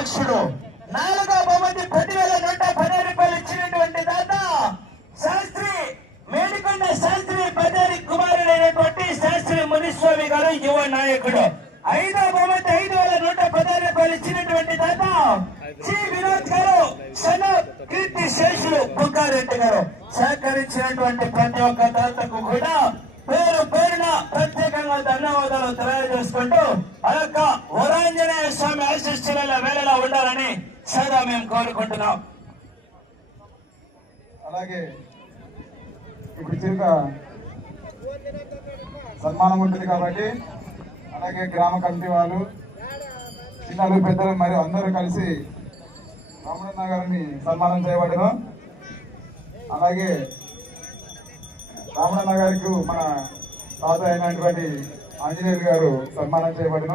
అధ్యక్షుడు. నాలుగో బహుమతి పదివేల నూట పది రూపాయలు ఇచ్చినటువంటి దాత శాస్త్రి మేడికొండ శాస్త్రి పదేరి కుమారుడైనటువంటి శాస్త్రి మునిస్వామి గారు యువ నాయకుడు. ఐదో బహుమతి ఐదు వేల నూట పదహారు రూపాయలు ఇచ్చినటువంటి దాత సి. వినోద్ గారు సన కీర్తి శేషులు బుక్కారెడ్డి గారు. సహకరించినటువంటి ప్రతి ఒక్క దాతకు కూడా పేరు పేరున ప్రత్యేక ప్రత్యేకంగా ధన్యవాదాలు తెలియజేసుకుంటూ ఆ యొక్క వరాంజనేయ స్వామి ఆశిస్తుల వేళలో ఉండాలని సదా మేము కోరుకుంటున్నాం. అలాగే ఇప్పుడు చిరుక సన్మానం ఉంటుంది కాబట్టి అలాగే గ్రామ కమిటీ వాళ్ళు చిన్నలు పెద్దలు మరియు అందరూ కలిసి రామణన్న గారిని సన్మానం చేయబడను. అలాగే రామణన్న గారికి మన తాత అయినటువంటి ఆంజనేయులు గారు సన్మానం చేయబడిన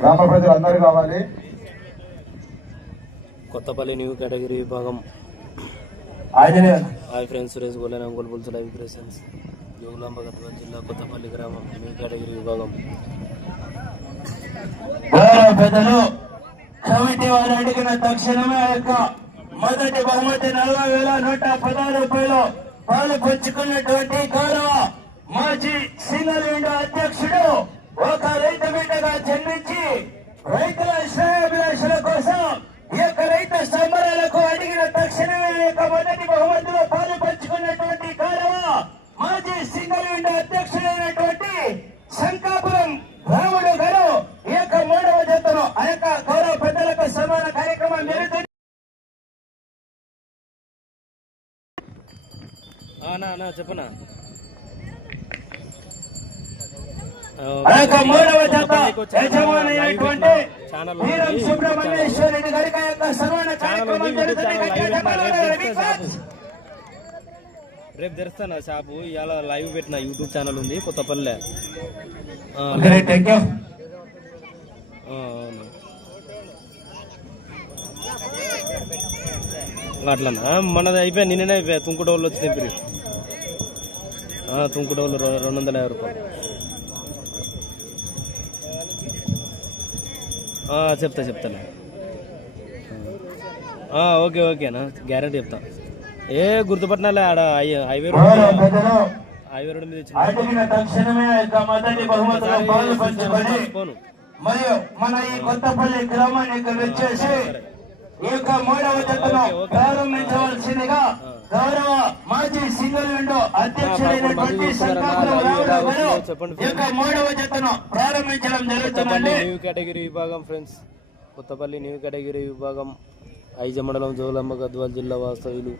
గ్రామ ప్రజలు అందరూ కావాలి. కొత్తపల్లి న్యూ కేటగిరీ విభాగం. Anjaneya hi friends Suresh Golan Ongole bulls live creations Jogulamba Gadwal జిల్లా కొత్తపల్లి గ్రామం న్యూ విభాగం. గౌరవ పెద్దలు కమిటీ వారు అడిగిన తక్షణమే ఆ యొక్క మొదటి బహుమతి నలభై వేల నూట పదహారు రూపాయలు పాలు పంచుకున్నటువంటి గౌరవ మాజీ సింగల్ విండో అధ్యక్షుడు ఒక రైతు బిడ్డగా జన్మించి రైతుల శ్రేయాభిలాషుల కోసం ఈ యొక్క రైతు సంబరాలకు అడిగిన తక్షణమే ఈ యొక్క మొదటి బహుమతిలో పాలు పంచుకున్నటువంటి గౌరవ మాజీ సింగల్ విండో అధ్యక్షుడైనటువంటి శంకాపురం రాముడు గారు ఈ యొక్క మూడవ జతను ఆ యొక్క గౌరవ పెద్దలకు సమాన కార్యక్రమం జరుగుతుంది నా నా చెప్పనా ఆ యొక్క మూడవ జత యజమాని అయినటువంటి ఛానల్ వీరం సుబ్రహ్మణ్యేశ్వర రెడ్డి గారికి ఆ యొక్క సమాన కార్యక్రమం జరుగుతుంది గట్టిగా చెప్పాలి రవి క్లాప్స్. రేపు తెరుస్తాను షాపు. ఇవాళ లైవ్ పెట్టిన యూట్యూబ్ ఛానల్ ఉంది కొత్తపల్లె. ఆ, అవును. అట్లనా? మనది అయిపోయా నిన్ననే అయిపోయా తుంకుటోళ్ళు వచ్చి తెంపిరి తుంకుటోళ్ళు రె- రెండు వందల యాభై రూపాయలు. చెప్తా చెప్తాను ఓకే ఓకేనా? గ్యారంటీ చెప్తా. ఏ గుర్తుపట్నాలే ఆడ హైవే రోడ్ హైవే రోడ్ మీద మరియు మన ఈ కొత్తపల్లి గ్రామానికి వచ్చేసి ఈ యొక్క మూడవ జతను ప్రారంభించవలసిందిగా గౌరవ మాజీ సింగల్ విండో అధ్యక్షుడైనటువంటి శంకాపురం రావురావు గారు ఈ యొక్క మూడవ జతను ప్రారంభించడం జరుగుతుందండి. న్యూ కేటగిరీ విభాగం ఫ్రెండ్స్. కొత్తపల్లి న్యూ కేటగిరీ విభాగం ఐజ మండలం జోలమ్మ గద్వాల జిల్లా వాస్తవ్యులు.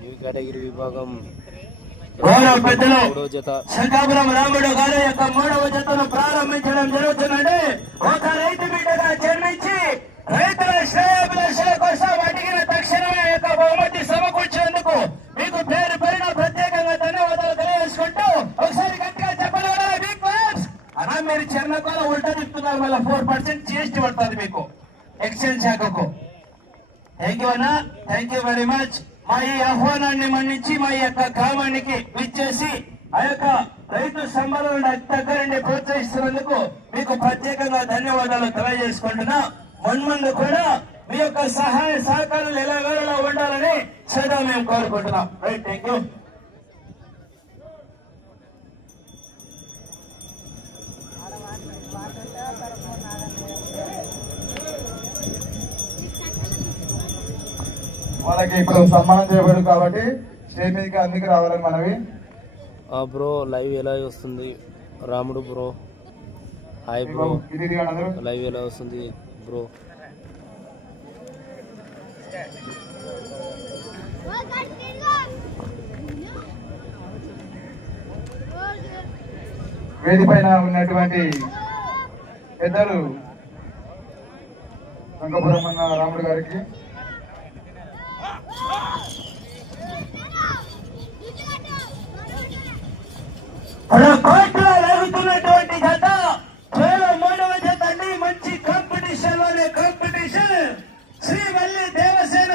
న్యూ కేటగిరీ విభాగం మూడో జత. శంకాపురం రాముడు గారి యొక్క మూడవ జతను ప్రారంభించడం జరుగుతుందండి ఒక రైతు బిడ్డగా జన్మించి రైతుల శ్రేయాభిలాషల కోసం అడిగిన తక్షణమే యొక్క బహుమతి సమకూర్చేందుకు మీకు పేరు పేరున ప్రత్యేకంగా ధన్యవాదాలు తెలియజేసుకుంటూ ఒకసారి గట్టిగా claps. అన్నా మీరు చిన్నకోల ఉల్టా తిప్పుతున్నారు మళ్ళీ ఫోర్ పర్సెంట్ జిఎస్టీ పడుతుంది మీకు. ఎక్స్చేంజ్ శాఖకు. థ్యాంక్ యూ అన్న. థ్యాంక్ యూ వెరీ మచ్ మా ఈ ఆహ్వానాన్ని మన్నించి మా యొక్క గ్రామానికి విచ్చేసి ఆ యొక్క రైతు సంబరాలను దగ్గరండి ప్రోత్సహిస్తున్నందుకు మీకు ప్రత్యేకంగా ధన్యవాదాలు తెలియజేసుకుంటున్నా. మున్ముందు కూడా మీ యొక్క సహాయ సహకారాలు ఎలాగోలా ఉండాలని సదా మేము కోరుకుంటున్నాం. రైట్ థ్యాంక్ యూ వాళ్ళకి ఇప్పుడు సన్మానం చేయబడు కాబట్టి స్టేజ్ మీదకి అందుకు రావాలని మనవి. ఆ బ్రో లైవ్ ఎలా వస్తుంది? రాముడు బ్రో. Hi bro. లైవ్ ఎలా వస్తుంది బ్రో? వేది పైన ఉన్నటువంటి పెద్దలు రంగపురం అన్న రాముడు గారికి. మన కోట్లో జత కేవలం మూడవ జత మంచి కాంపిటీషన్లోనే కాంపిటీషన్ శ్రీవల్లి దేవసేన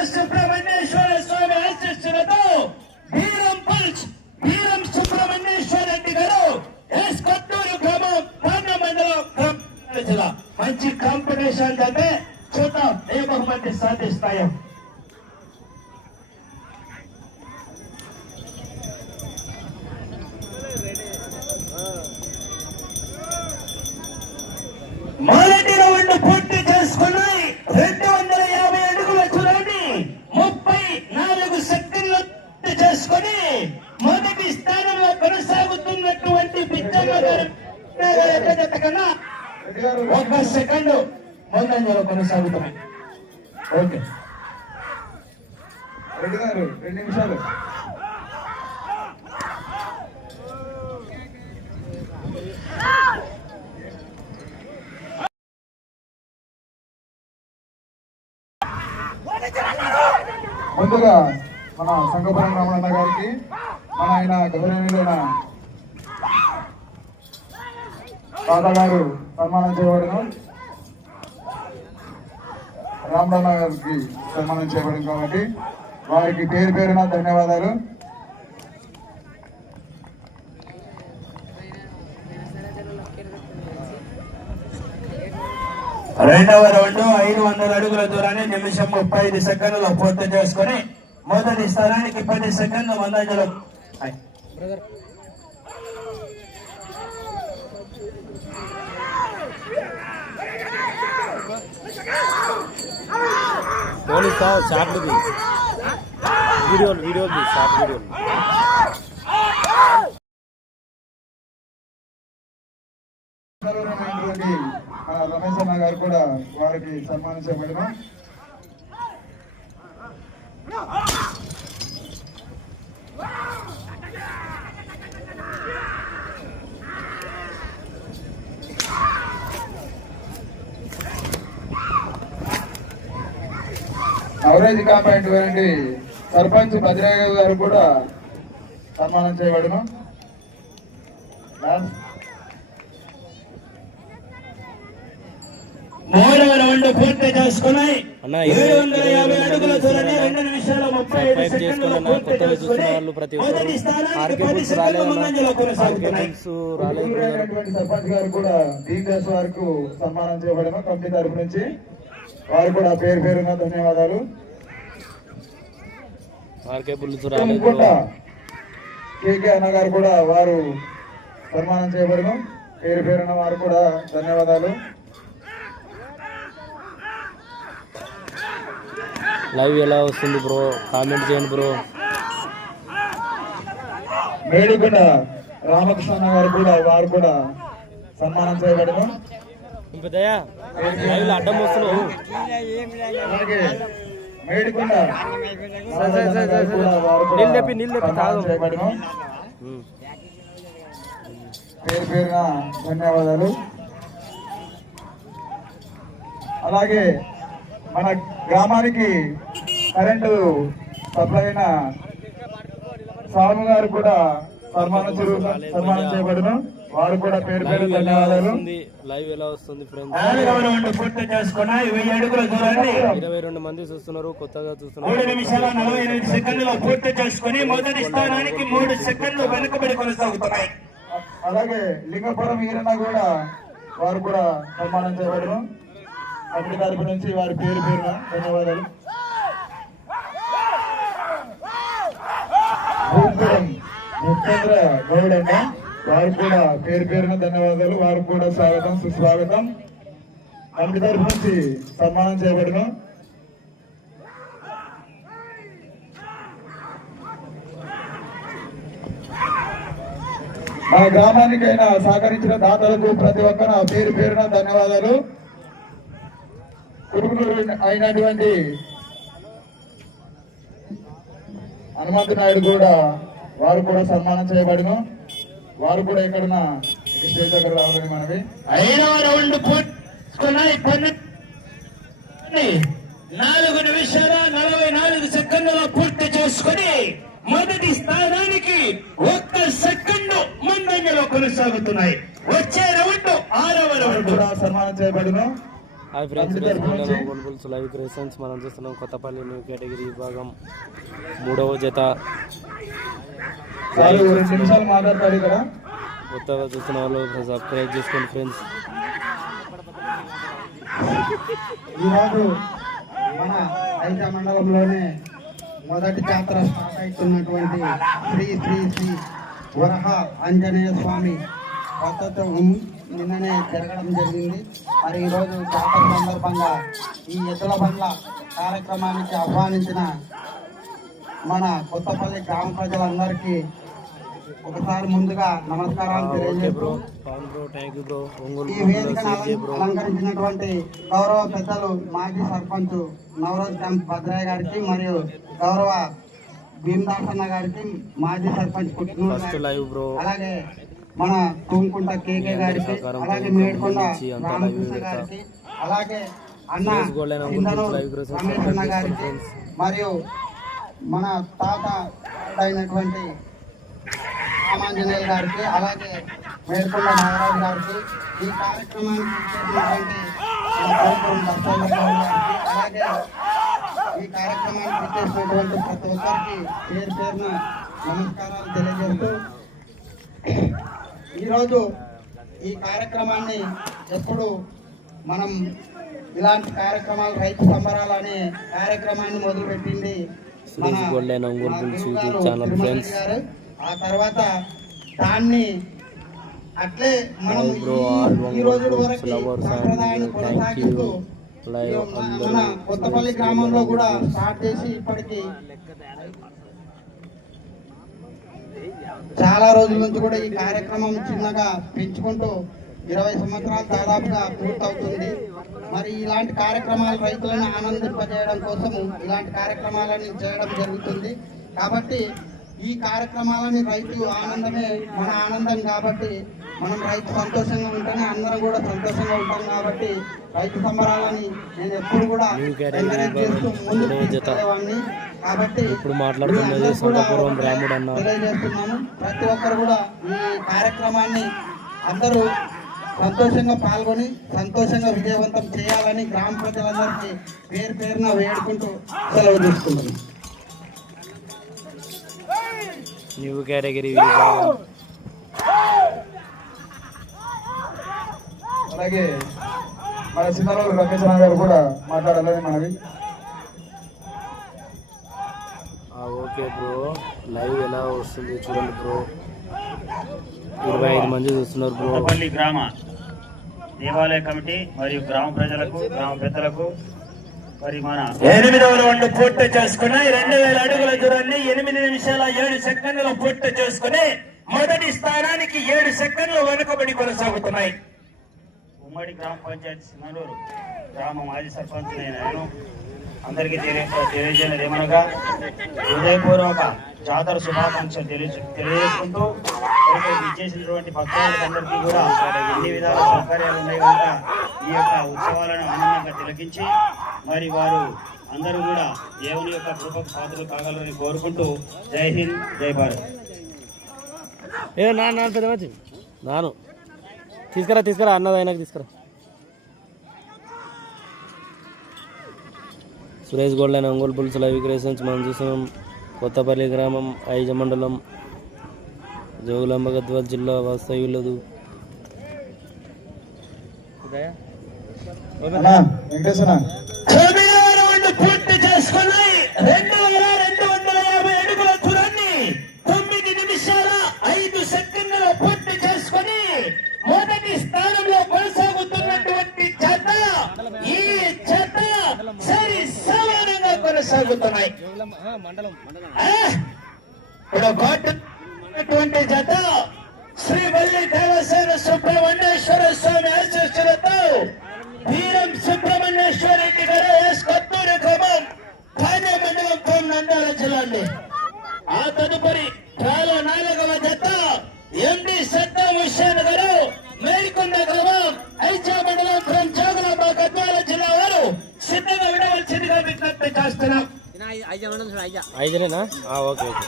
ముందుగా మన సంగపురం రమణన్న గారికి మన ఆయన గౌరవనీయులైన తాత గారు సన్మానం చేయబడను రామరన్న గారికి సన్మానం చేయబడింది కాబట్టి వారికి పేరు పేరున ధన్యవాదాలు. రెండవ రౌండ్ ఐదు వందల అడుగుల దూరాన్ని నిమిషం ముప్పై ఐదు సెకండ్లు పూర్తి చేసుకుని మొదటి స్థానానికి పది సెకండ్లు ముందంజలో పోలీస్ షార్ట్ది వీడియోలు వీడియోలు షార్ట్ వీడియోలు గౌరవనీయులైనటువంటి మన రమేష్ అన్న గారు కూడా వారికి సన్మానం అవరేజ్ కాంపౌండ్ వారండి. సర్పంచ్ భద్రయ్య గారు కూడా సన్మానం చేయబడిన మూడవ రౌండ్ పూర్తి చేసుకుని ఏడు వందల యాభై అడుగుల దూరాన్ని? రెండు నిమిషాల ముప్పై ఐదు సెకండ్లు. పూర్తి మొదటి స్థానానికి పది సెకండ్లు ముందంజలో కొనసాగుతున్నాయి సర్పంచ్ గారు కూడా డీటెయిల్స్ వారికి సన్మానం చేయబడిన కమిటీ తరపు నుంచి వారు కూడా పేరు పేరున ధన్యవాదాలు కేకే అన్న గారు కూడా వారు సన్మానం చేయబడిన పేరు పేరున వారు కూడా ధన్యవాదాలు లైవ్ ఎలా వస్తుంది బ్రో? కామెంట్ చేయండి బ్రో. మేడికొండ రామకృష్ణ గారు కూడా వారు కూడా సన్మానం చేయబడిన పెద్దయ్యా లైవ్లో అడ్డం వస్తున్నావు. నీళ్ళు తెప్పి, నీళ్ళు తెప్పి తాగు. పేరు పేరున ధన్యవాదాలు. అలాగే మన గ్రామానికి కరెంటు సప్లై అయిన స్వామి గారు కూడా సన్మానం సన్మానం చేయబడిన. వారు కూడా పేరు పేరు ధన్యవాదాలు. లైవ్ ఎలా వస్తుంది ఫ్రెండ్స్ పూర్తి అడుగుల దూరాన్ని ఇరవై రెండు మంది చూస్తున్నారు కొత్తగా మూడు చూస్తున్నారు నిమిషాల నలభై ఎనిమిది సెకండ్లు పూర్తి చేసుకుని మొదటి స్థానానికి మూడు సెకండ్లు వెనుకబడి కొనసాగుతున్నాయి. అలాగే లింగపురం ఈరన్న కూడా వారు కూడా సన్మానం చేయబడిన. అప్పటి తరపు నుంచి వారి పేరు పేరున ధన్యవాదాలు. భూపురం ముఖ్యేంద్ర అన్న వారు కూడా పేరు పేరున ధన్యవాదాలు. వారు కూడా స్వాగతం సుస్వాగతం. అప్పటి తరపు నుంచి సన్మానం చేయబడిన. మా గ్రామానికైనా సహకరించిన దాతలకు ప్రతి ఒక్కరు పేరు పేరున ధన్యవాదాలు. కుటుంబులు అయినటువంటి హనుమంతు నాయుడు కూడా వారు కూడా సన్మానం చేయబడిన. వారు కూడా ఎక్కడన్నా స్టేజ్ దగ్గర రావాలని మనవి. ఐదవ రౌండ్ పూర్తి నాలుగు నిమిషాల నలభై నాలుగు సెకండ్ల పూర్తి చేసుకుని మొదటి స్థానానికి ఒక్క సెకండ్ ముందంజలో కొనసాగుతున్నాయి. వచ్చే రౌండ్ ఆరవ రౌండ్. కూడా సన్మానం చేయబడిన. హాయ్ ఫ్రెండ్స్ ఈరోజు గుండె బుల్బుల్స్ లైవ్ క్రియేషన్స్ మనం చూస్తున్నాం కొత్తపల్లి న్యూ కేటగిరీ విభాగం మూడవ జత. కొత్తగా చూస్తున్న వాళ్ళు సబ్స్క్రైబ్ చేసుకోండి ఫ్రెండ్స్ ఈరోజు మన ఐజా మండలంలోనే మొదటి జాతర స్టార్ట్ అవుతున్నటువంటి శ్రీ శ్రీ శ్రీ వరహ ఆంజనేయ స్వామి రథోత్సవం నిన్ననే జరగడం జరిగింది. మరి ఈరోజు జాతర సందర్భంగా ఈ ఎద్దుల బండ్ల కార్యక్రమానికి ఆహ్వానించిన మన కొత్తపల్లి గ్రామ ప్రజలందరికీ ఒకసారి ముందుగా నమస్కారాలు తెలియజేస్తూ ఈ వేదికను అలంకరించినటువంటి గౌరవ పెద్దలు మాజీ సర్పంచ్ నవరోజ్ క్యాంప్ భద్రయ్య గారికి మరియు గౌరవ భీమదాసన్న గారికి మాజీ సర్పంచ్ అలాగే మన తూంకుంట కేకే గారికి అలాగే మేడ్కొండ రామకృష్ణ గారికి అలాగే అన్న రమేష్ గారికి మరియు మన తాత అయినటువంటి రామాంజనేయులు గారికి అలాగే మేడ్కొండ నాగరాజు గారికి ఈ కార్యక్రమానికి అలాగే ఈ కార్యక్రమానికి ఇచ్చేసినటువంటి ప్రతి ఒక్కరికి పేరు పేరున నమస్కారాలు తెలియజేస్తూ ఈరోజు ఈ కార్యక్రమాన్ని ఎప్పుడు మనం ఇలాంటి కార్యక్రమాలు రైతు సంబరాలు అనే కార్యక్రమాన్ని మొదలుపెట్టింది. ఆ తర్వాత దాన్ని అట్లే మనం ఈ- books, వరకు సంప్రదాయాన్ని కొనసాగిస్తూ మన- కొత్తపల్లి గ్రామంలో కూడా. స్టార్ట్ చేసి ఇప్పటికి చాలా రోజుల నుంచి కూడా ఈ కార్యక్రమం చిన్నగా పెంచుకుంటూ ఇరవై సంవత్సరాలు దాదాపుగా పూర్తవుతుంది. మరి ఇలాంటి కార్యక్రమాలు రైతులను ఆనందింపజేయడం కోసము ఇలాంటి కార్యక్రమాలను చేయడం జరుగుతుంది. కాబట్టి ఈ కార్యక్రమాలని రైతు ఆనందమే మన ఆనందం కాబట్టి మనం రైతు సంతోషంగా ఉంటేనే అందరం కూడా సంతోషంగా ఉంటాం కాబట్టి రైతు సంబరాలని నేను ఎప్పుడు కూడా ఎంకరేజ్ చేస్తూ ముందుకు కాబట్టి ఇప్పుడు మాట్లాడుతున్నది సొంతపురం రాముడు అన్న. ప్రతి ఒక్కరు కూడా ఈ కార్యక్రమాన్ని అందరూ సంతోషంగా పాల్గొని సంతోషంగా విజయవంతం చేయాలని గ్రామ ప్రజలందరికీ పేరు పేరున వేడుకుంటూ సెలవు తీసుకుంటున్నాను. న్యూ కేటగిరీ అలాగే మన రమేష్ అన్న గారు కూడా మాట్లాడాలని మనవి. ఓకే బ్రో లైవ్ ఎలా వస్తుంది చూడండి బ్రో ఇరవై ఐదు మంది చూస్తున్నారు బ్రో కొత్తపల్లి గ్రామ దేవాలయ కమిటీ మరియు గ్రామ ప్రజలకు గ్రామ పెద్దలకు మరి మన ఎనిమిదవ రౌండ్ పూర్తి చేసుకుని రెండు వేల అడుగుల దూరాన్ని ఎనిమిది నిమిషాల ఏడు సెకండ్లు పూర్తి చేసుకుని మొదటి స్థానానికి ఏడు సెకండ్లు వెనుకబడి కొనసాగుతున్నాయి. ఉమ్మడి గ్రామ పంచాయతీ సింగనూరు గ్రామ మాజీ సర్పంచ్ నేను అందరికీ తెలియ తెలియజేయలేదు ఏమనగా హృదయపూర్వక జాతర శుభాకాంక్షలు తెలియ తెలియజేసుకుంటూ ఇక్కడికి విచ్చేసినటువంటి భక్తులందరికీ కూడా అన్ని విధాల సౌకర్యాలు ఉన్నాయి కనుక ఈ యొక్క ఉత్సవాలను ఆనందంగా తిలకించి మరి వారు అందరూ కూడా దేవుని యొక్క కృపకు పాత్రలు కాగలరని కోరుకుంటూ జై హింద్ జై భారత్. ఏ నాన్న నా నాను. తీసుకురా తీసుకురా అన్నదైనా తీసుకురా. సురేష్ గోల్డెన్ ఒంగోలు పులుసు లైవ్ క్రియేషన్స్ మనం చూస్తున్నాం. కొత్తపల్లి గ్రామం ఐజ మండలం జోగులాంబ గద్వాల్ జిల్లా వాస్తవ్యులదు. అన్నా. కొనసాగుతున్నాయి ఇప్పుడు కొట్టున్నటువంటి జత శ్రీవల్లి దేవసేన సుబ్రహ్మణ్యేశ్వర స్వామి ఆశీస్సులతో వీరం సుబ్రహ్మణ్యేశ్వర రెడ్డి గారు ఎస్ కొత్తూరు గ్రామం ధాన్య మండలం కోం నంద్యాల జిల్లా అండి ఆ తదుపరి చాలా నాలుగవ జత ఎండి సద్దాం హుస్సేన్ గారు మేల్కొండ గ్రామం ఐచా మండలం ఫ్రం విజ్ఞప్తి చేస్తున్నాం ఐదునేనా? ఆ, ఓకే ఓకే.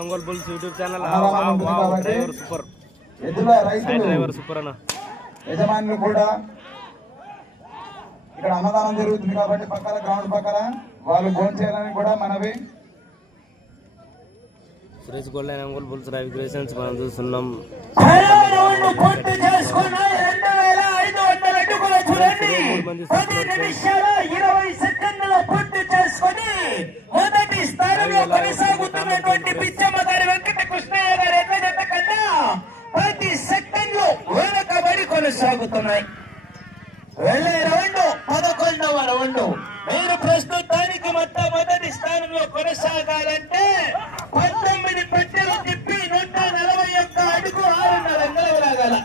ఒంగోలు పులుసు యూట్యూబ్ ఛానల్. కాబట్టి సూపర్. డ్రైవర్ సూపర్ అన్న. యజమానులు కూడా ఇక్కడ అన్నదానం జరుగుతుంది కాబట్టి పక్కన గ్రౌండ్ పక్కన వాళ్ళు భోంచేయాలని కూడా మనవి. Suresh gold Ongole bulls Ravi creations మనం చూస్తున్నాం. చూడండి. పది నిమిషాల ఇరవై సెకండ్ల పూర్తి చేసుకొని మొదటి స్థానంలో కొనసాగుతున్నటువంటి పిచ్చమ్మ గారి వెంకట కృష్ణయ్య గారి ఎట్ల జత కన్నా ప్రతి సెకండ్లో వెనకబడి కొనసాగుతున్నాయి. వెళ్ళే రౌండ్ పదకొండవ రౌండ్. మీరు ప్రస్తుతానికి మొత్తం మొదటి స్థానంలో కొనసాగాలంటే పంతొమ్మిది పెట్టెలు తిప్పి నూట నలభై ఒక్క అడుగు ఆరున్నర అంగళం లాగాల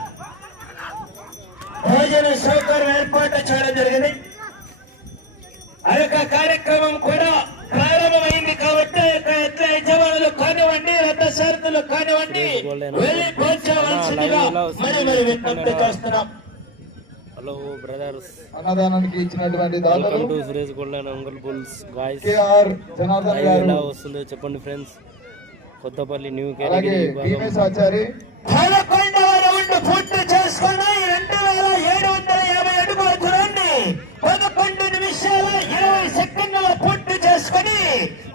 భోజన సౌకర్యం ఏర్పాటు చేయడం జరిగింది. ఆ యొక్క కార్యక్రమం కూడా ప్రారంభమైంది కాబట్టి ఎట్ల యజమానులు కానివ్వండి రథసారథులు కానివ్వండి వెళ్ళి పోల్చవలసిందిగా మరి మరి విజ్ఞప్తి చేస్తున్నాం. హలో బ్రదర్స్ అన్నదానానికి ఇచ్చినటువంటి వెల్కమ్ దాతలు to Suresh gold and Ongole bulls guys KR Janardhan live ఎలా గారు. వస్తుందో చెప్పండి ఫ్రెండ్స్ కొత్తపల్లి న్యూ కేటగిరీ విభాగం.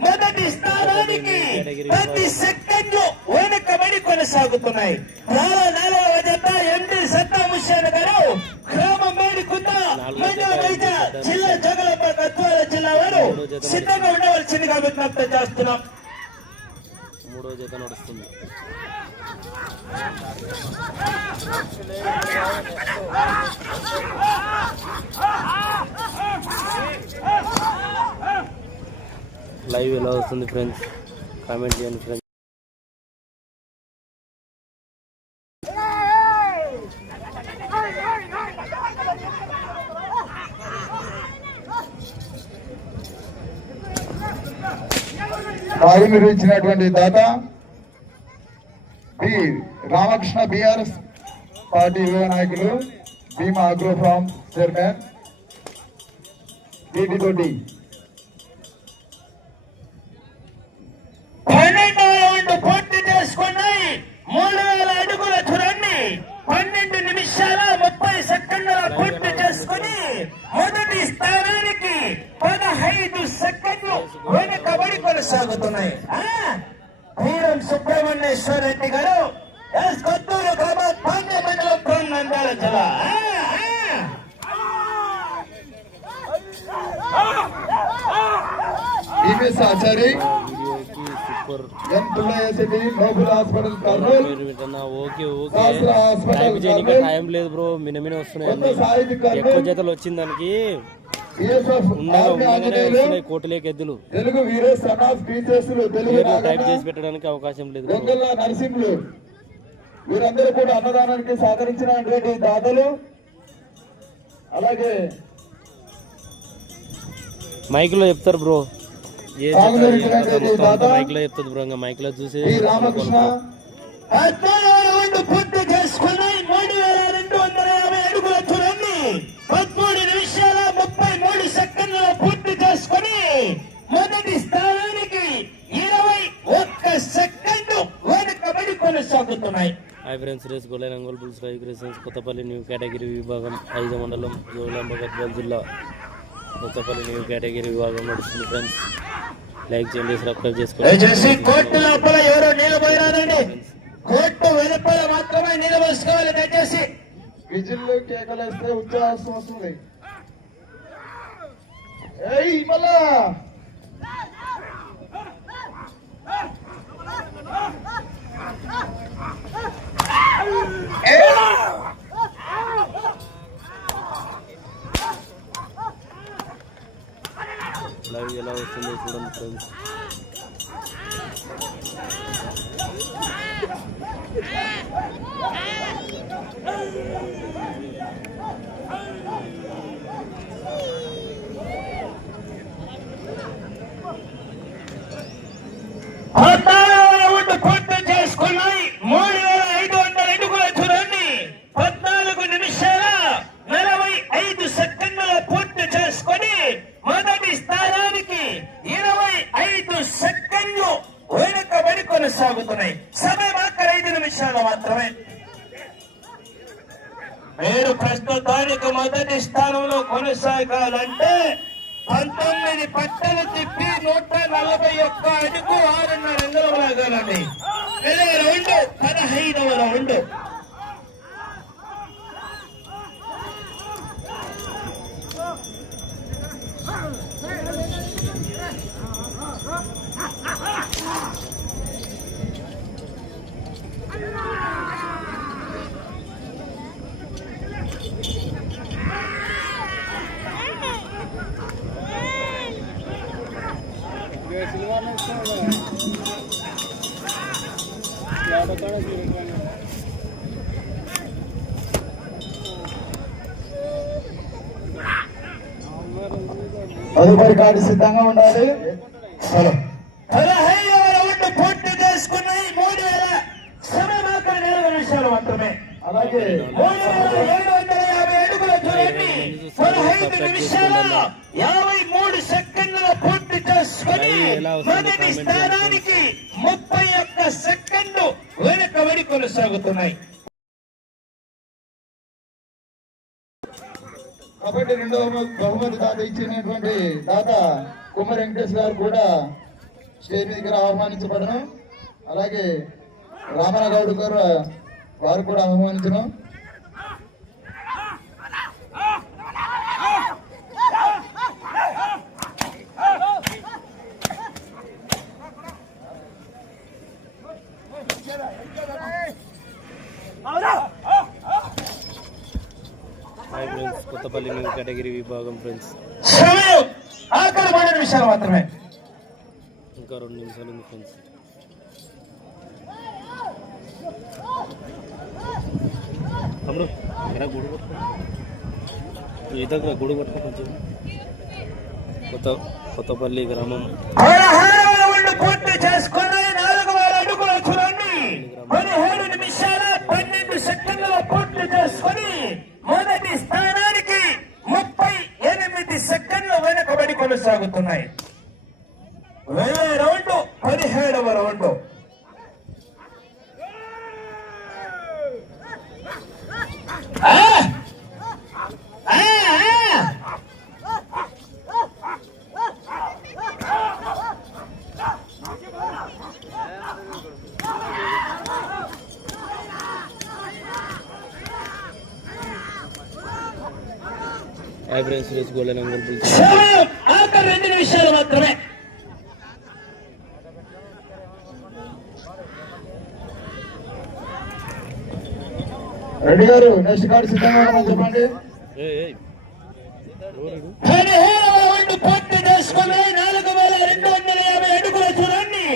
మొదటి స్థానానికి ప్రతి సెకండ్లు వెనుకబడి కొనసాగుతున్నాయి. నాలుగు నాలుగవ జత ఎండి సద్దాం హుస్సేన్ గారు గ్రామం మండల వైద్య జిల్లా జగలప గద్వాల జిల్లా వారు సిద్ధంగా ఉండవలసిందిగా విజ్ఞప్తి చేస్తున్నాం. మూడో జత నడుస్తుంది. లైవ్ ఎలా వస్తుంది ఫ్రెండ్స్? కామెంట్ చేయండి ఫ్రెండ్స్. తాగునీరు ఇచ్చినటువంటి దాత బి రామకృష్ణ బిఆర్ఎస్ పార్టీ యువ నాయకులు Bhima agro farm chairman DT Subrahmanyeswara Reddy గారు. ఎస్ కొత్తూరు పాండ్య మండలం నంద్యాల జిల్లా ఆచారి. టైం లేదు బ్రో మినమిన వస్తున్నాయి. ఎక్కువ జతలు వచ్చిన కోటలేక ఎద్దులు. తెలుగు టైప్ చేసి పెట్టడానికి అవకాశం లేదు. నరసింహులు. వీరందరూ కూడా అన్నదానానికి సహకరించినటువంటి దాతలు. అలాగే మైక్లో చెప్తారు బ్రో. ఏ మైక్లో చెప్తుంది బ్రో. ఇంకా మైక్లో చూసి రామకృష్ణ. పూర్తి చేసుకుని hi friends Suresh గోలైన్ Ongole bulls Ravi creations Kothapalli new category విభాగం ఐదు మండలం జోలాంబ గద్వాల జిల్లా కొత్తపల్లి న్యూ కేటగిరీ విభాగం నడుస్తుంది ఫ్రెండ్స్ లైక్ చేయండి సబ్స్క్రైబ్ చేసుకోండి. కోర్టు లోపల ఎవరో నిలబోయినారండి కోర్టు వెలుపల మాత్రమే నిలబోసుకోవాలి దయచేసి. విజిల్లు కేకలేస్తే ఉచ్చాసం వస్తుంది. ఏయ్ మళ్ళా! లైవ్ ఎలా వస్తుందో చూడండి ఫ్రెండ్స్ పద్నాలుగు రౌండ్ పూర్తి చేసుకున్నాయి మూడు వేల ఐదు వందల అడుగుల చూడండి పద్నాలుగు నిమిషాల నలభై ఐదు సెకండ్ల పూర్తి చేసుకొని మొదటి స్థానానికి ఇరవై ఐదు మీరు ప్రస్తుతానికి మొదటి స్థానంలో కొనసాగాలంటే పంతొమ్మిది పట్టలు తిప్పి నూట నలభై ఒక్క అడుగు ఆరున్నర అంగుళం లాగాలండి ఇదే రౌండ్ పదహైదవ రౌండ్ తదుపరి కార్డు సిద్ధంగా ఉండాలి హలో పదహైదవ రౌండ్ పూర్తి చేసుకున్నాయి మూడు వేల సమయం మాత్రం ఇరవై నిమిషాలు మాత్రమే. అలాగే. మూడు వేల ఏడు వందల యాభై అడుగుల దూరాన్ని పదహైదు నిమిషాల యాభై మూడు సెకండ్ల పూర్తి చేసుకుని మొదటి స్థానానికి ముప్పై ఒక్క సెకండ్లు వెనుకబడి కొనసాగుతున్నాయి. కాబట్టి రెండవ బహుమతి దాత ఇచ్చినటువంటి దాత కుమ్మరి వెంకటేష్ గారు కూడా స్టేజ్ దగ్గర ఆహ్వానించబడను. అలాగే రామనగౌడ్ గారు వారు కూడా ఆహ్వానించడం hi friends Kothapalli new category విభాగం ఫ్రెండ్స్. నిమిషాలు మాత్రమే. ఇంకా రెండు నిమిషాలు ఉంది ఫ్రెండ్స్. తమ్ముడు ఎరా గుడి పట్టుకో. ఈ దగ్గర గుడి పట్టుకో కొంచెం. కొత్త కొత్తపల్లి గ్రామం. పూర్తి చేసుకుని నాలుగు వేల అడుగులు చూడండి పదిహేడు నిమిషాల పన్నెండు సెకండ్ల పూర్తి చేసుకుని మొదటి స్థానానికి ముప్పై ఎనిమిది సెకండ్లు వెనుకబడి కొనసాగుతున్నాయి వేరే రౌండ్ పదిహేడవ రౌండ్ ఆ! ఆ! ఆ! రెండు నిమిషాలు మాత్రమే. రెడ్డి గారు నెక్స్ట్ కార్డు సిద్ధంగా చెప్పండి? నాలుగు వేల రెండు వందల యాభై అడుగుల చూడండి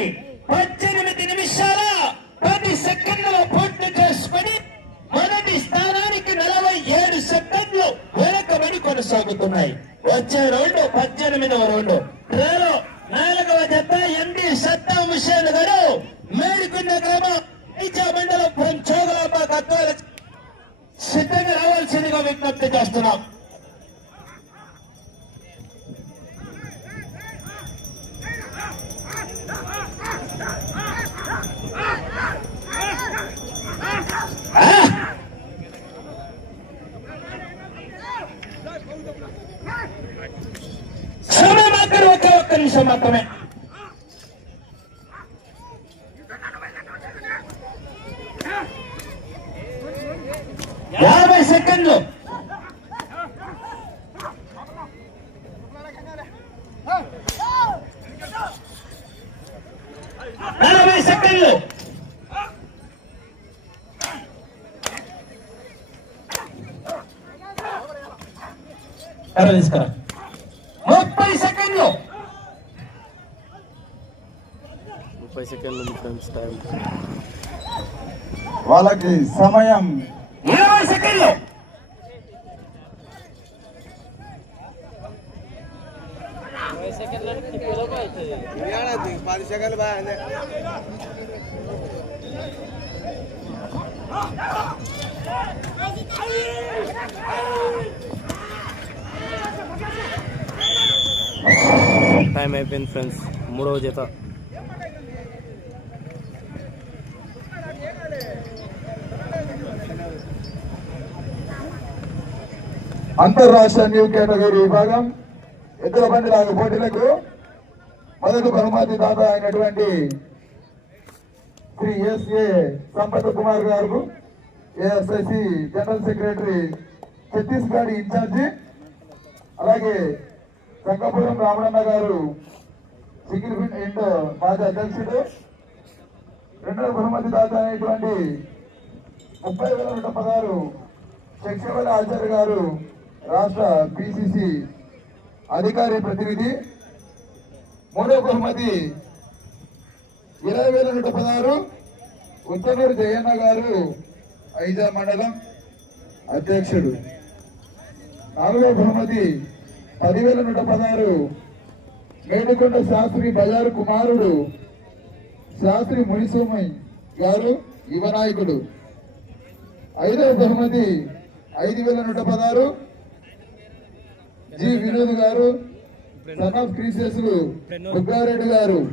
పద్దెనిమిది నిమిషాల పది సెకండ్ల పూర్తి చేసుకుని మొదటి స్థానానికి నలభై ఏడు సెకండ్లు వెనకబడి కొనసాగుతున్నాయి. వచ్చే రౌండ్ పద్దెనిమిదవ రౌండ్. రేలో నాలుగవ జత ఎండి సత్తా హుషేన్ గారు. మేడికున్న గ్రామం ఐచా మండలం ఫ్రం చోగలాంబ కత్వాల సిద్ధంగా రావాల్సిందిగా విజ్ఞప్తి చేస్తున్నాం సమయం మాత్రం ఒకే ఒక్క నిమిషం మాత్రమే యాభై సెకండ్లు నలభై సెకండ్లు తీసుకురా ముప్పై సెకండ్లు ముప్పై సెకండ్లు ఉంది ఫ్రెండ్స్ టైం వాళ్ళకి సమయం. ఇరవై సెకండ్లు పది సెకండ్లు బాగా టైం అయిపోయింది ఫ్రెండ్స్ మూడవ జత. అంతర్రాష్ట్ర న్యూ కేటగిరీ విభాగం ఎద్దుల బండి లాగా పోటీలకు మొదటి బహుమతి దాత అయినటువంటి శ్రీ ఎస్ఏ సంపత్ కుమార్ గారు ASIC general secretary Chhattisgarh incharge అలాగే సంగపురం రామణన్న గారు సింగిల్ ఇండ్ మాజీ అధ్యక్షుడు. రెండవ బహుమతి దాత అనేటువంటి ముప్పై వేల నూట పదహారు శిక్షణ ఆచార్య గారు రాష్ట్ర పిసిసి అధికారి ప్రతినిధి. మూడవ బహుమతి ఇరవై వేల నూట పదహారు ఉత్తనూరు జయన్న గారు ఐజా మండలం అధ్యక్షుడు. నాలుగవ బహుమతి పదివేల నూట పదహారు. మేడుకొండ శాస్త్రి బజారు కుమారుడు శాస్త్రి మునిసోమయ్య గారు యువ నాయకుడు. ఐదవ బహుమతి ఐదు వేల నూట పదహారు. జి. వినోద్ గారు సన్ ఆఫ్ దుగ్గారెడ్డి గారు.